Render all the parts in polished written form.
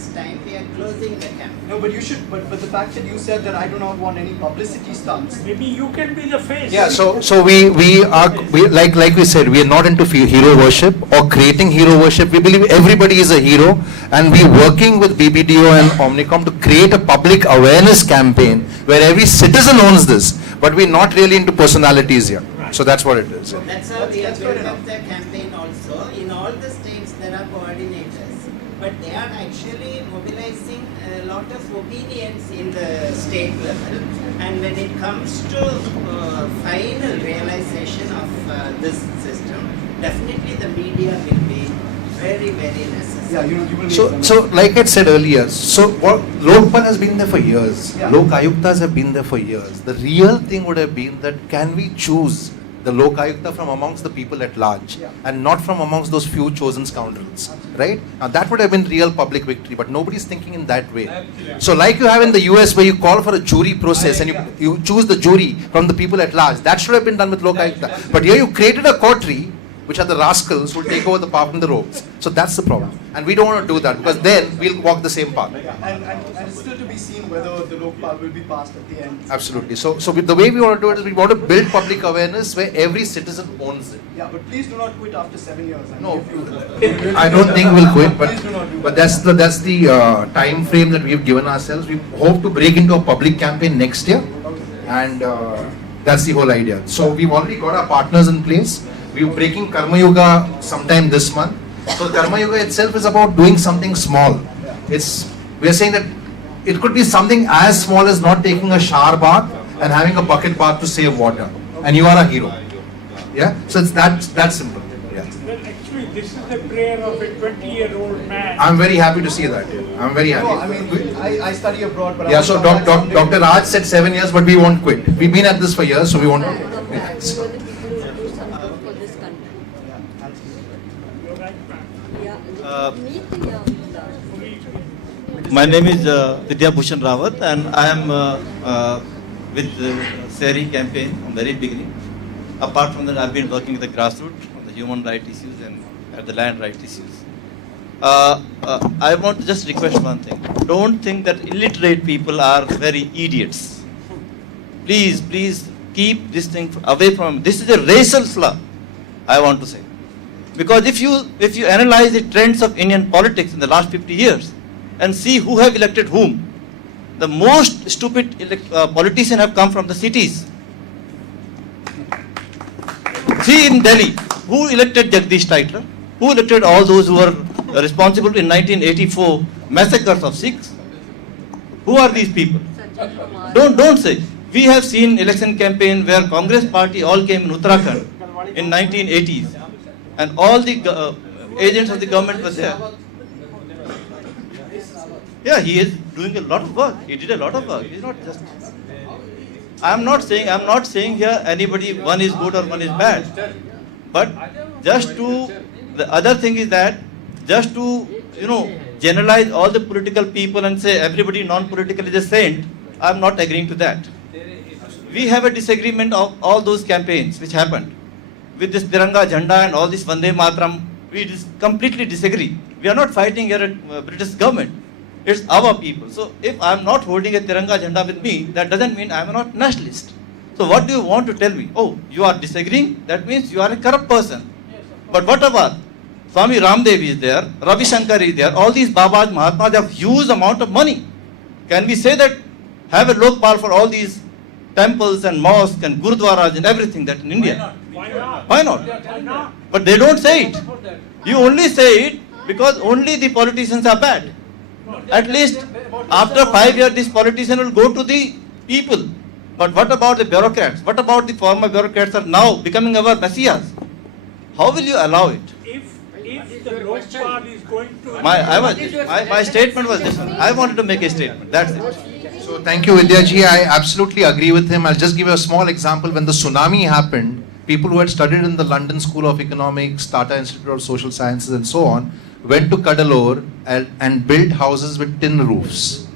years' time, we are closing the campaign. No, but you should. But the fact that you said that I do not want any publicity stunts. Maybe you can be the face. Yeah, so we are like we said, we are not into hero worship or creating hero worship. We believe everybody is a hero, and we working with BBDO and Omnicom to create a public awareness campaign where every citizen owns this, but we're not really into personalities here. So that's what it is. That's how we have built up the campaign also. In all the states there are coordinators, but they are actually mobilizing a lot of opinions in the state level, and when it comes to final realization of this system, definitely the media will be very, very necessary. Yeah, you will. So like I said earlier, so what Lokpal has been there for years. Yeah. Lok Ayuktas have been there for years. The real thing would have been that can we choose the Lok Ayukta from amongst the people at large, Yeah. and not from amongst those few chosen scoundrels, right? Now that would have been real public victory, but nobody's thinking in that way. So like you have in the US where you call for a jury process and you choose the jury from the people at large, that should have been done with Lok Ayukta. But here you created a coterie which are the rascals who will take over the power from the robes. So that's the problem. And we don't want to do that because then we'll walk the same path. And it's still to be seen whether the Lokpal will be passed at the end. Absolutely. So the way we want to do it is we want to build public awareness where every citizen owns it. Yeah, but please do not quit after 7 years. I mean, No, if you- I don't think we'll quit, Please do not do but that. that's the time frame that we've given ourselves. We hope to break into a public campaign next year, and that's the whole idea. So we've already got our partners in place. We're breaking Karma Yoga sometime this month. So Karma Yoga itself is about doing something small. We're saying that it could be something as small as not taking a shower bath and having a bucket bath to save water, and you are a hero. Yeah. So it's that simple. Yeah. Well, actually, this is the prayer of a 20-year-old man. I'm very happy to see that. I'm very happy. No, I mean, I study abroad, but I Yeah, want so to come back someday. Dr. Raj said 7 years, but we won't quit. We've been at this for years, so we won't quit. You are the people who do something for this country. You're right, man. Yeah. Meet the My name is Vidya Bhushan Rawat, and I am with the Seri campaign from the very beginning. Apart from that, I've been working with the grassroots on the human rights issues and at the land rights issues. I want to just request one thing. Don't think that illiterate people are very idiots. Please keep this thing away from. This is a racial slur, I want to say. Because if you analyze the trends of Indian politics in the last 50 years and see who have elected whom, the most stupid politicians have come from the cities. See in Delhi, who elected Jagdish Titler? Who elected all those who were responsible in 1984 massacres of Sikhs? Who are these people? Sajjan Kumar. Don't say. We have seen election campaign where Congress party all came in Uttarakhand in 1980s, and all the agents of the government were there. Yeah, he is doing a lot of work. He did a lot of work. He's not just. I'm not saying here anybody one is good or one is bad, but the other thing is that just to generalize all the political people and say everybody non-political is a saint. I'm not agreeing to that. We have a disagreement of all those campaigns which happened with this Tiranga Jhanda and all this Vande Mataram. We completely disagree. We are not fighting here at British government. It's our people. So if I'm not holding a Tiranga Jhanda with me, that doesn't mean I'm not nationalist. So what do you want to tell me? Oh, you are disagreeing? That means you are a corrupt person. But what about Swami Ramdev is there, Ravi Shankar is there, all these Babas, Mahatmas have huge amount of money. Can we say that have a Lokpal for all these temples and mosques and gurudwaras and everything that in India? Why not? Why not? Why not? But they don't say it. You only say it because only the politicians are bad. At least after 5 years, this politician will go to the people. But what about the bureaucrats? What about the former bureaucrats are now becoming our messiahs? How will you allow it? If the Lokpal is going to... My statement was this one. I wanted to make a statement. That's it. So thank you, Vidyaji. I absolutely agree with him. I'll just give you a small example. When the tsunami happened, people who had studied in the London School of Economics, Tata Institute of Social Sciences and so on, went to Cuddalore and built houses with tin roofs.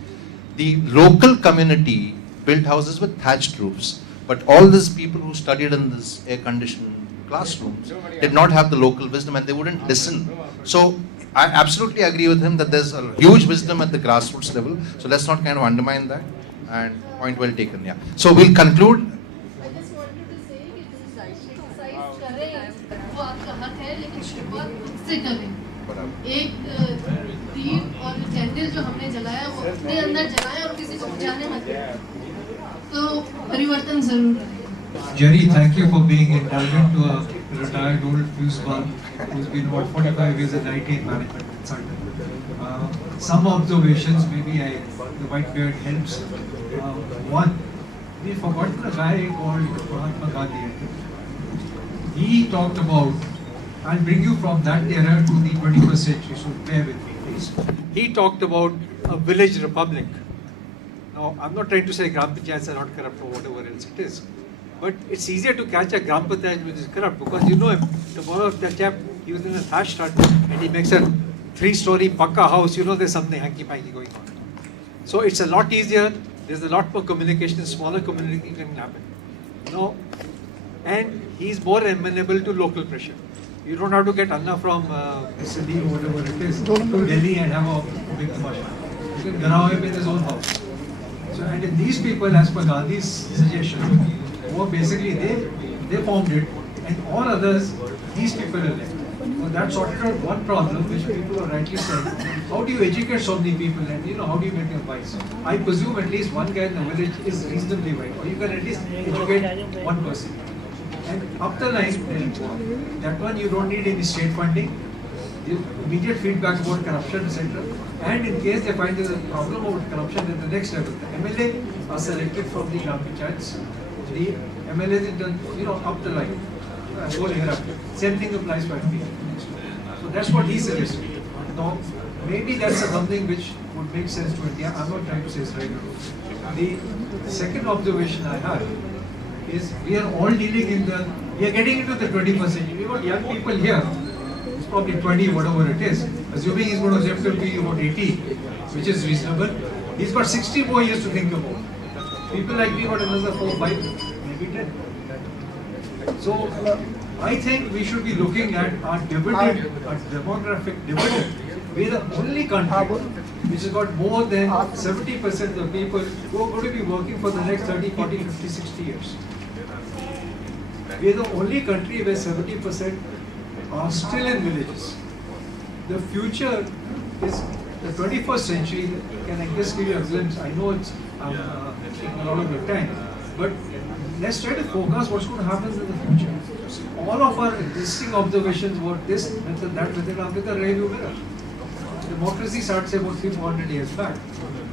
The local community built houses with thatched roofs. But all these people who studied in this air-conditioned classrooms did not have the local wisdom and they wouldn't listen. So I absolutely agree with him that there's a huge wisdom at the grassroots level. So let's not kind of undermine that. And point well taken. Yeah. So we'll conclude. I just wanted to say कि exercise करें वो आपका हक है लेकिन शुरुआत खुद से करें. एक दीप और कैंडल जो हमने जलाया वो अपने अंदर जलाएं और किसी को बुझाने मत दें. तो परिवर्तन जरूर करें. Jerry, thank you for being indulgent to a retired old fuse bulb who's been about 45 years an IT management consultant. Some observations, maybe the white beard helps. One, we forgotten a guy called Mahatma Gandhi. He talked about, I'll bring you from that era to the 21st century, so bear with me please. He talked about a village republic. Now, I'm not trying to say Gram Panchayats are not corrupt or whatever else it is. But it's easier to catch a Gram Panchayat which is corrupt because you know him. Tomorrow that chap, he was in a thatched hut and he makes a 3-story pakka house, you know there's something hanky-panky going on. So it's a lot easier, there's a lot more communication, smaller communication can happen. No, and he's more amenable to local pressure. You don't have to get Anna from Sindhi or whatever it is to Delhi and have a big tamasha. You can Garawe with his own house. So, and in these people, as per Gandhi's suggestion, who basically they formed it, and all others, these people are left. So that sorted out one problem, which people are rightly saying. How do you educate so many people, and how do you make them wise? I presume at least one guy in the village is reasonably wise, or you can at least educate one person. And up the line, that one you don't need any state funding. Immediate feedback about corruption, etc. And in case they find there's a problem about corruption at the next level, the MLA are selected from the Gram Panchayats. The MLAs in turn, up the line. Whole hereafter. Same thing applies for MP. So that's what he suggested. Now, maybe that's something which would make sense to India. I'm not trying to say it's right or wrong. The second observation I have is we are all dealing we are getting into the 21st century. We've got young people here. It's probably 20, whatever it is. Assuming he's going to live till be about 80, which is reasonable. He's got 60 more years to think about. People like me got another 4, 5, maybe 10. So, I think we should be looking at our dividend, our demographic dividend. We are the only country which has got more than 70% of the people who are going to be working for the next 30, 40, 50, 60 years. We are the only country where 70% are still in villages. The future is the 21st century. Can I just give you a glimpse? I know it's taking a lot of your time, but let's try to focus what's going to happen in the future. All of our existing observations about this method, that method, are with the rearview mirror. Democracy started say about 300-400 years back,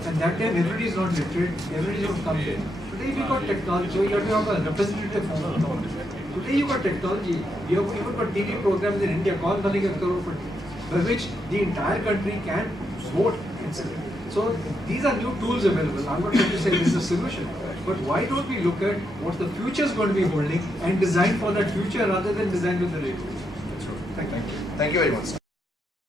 and that time everybody is not literate, everybody don't come in. Today we got technology, so you have to have a representative form of knowledge. Today you got technology, you have even got TV programs in India, called by which the entire country can vote instantly. So these are new tools available. I'm not trying to say this is a solution, but why don't we look at what the future is going to be holding and design for that future rather than design with the radio? Thank you. Thank you very much.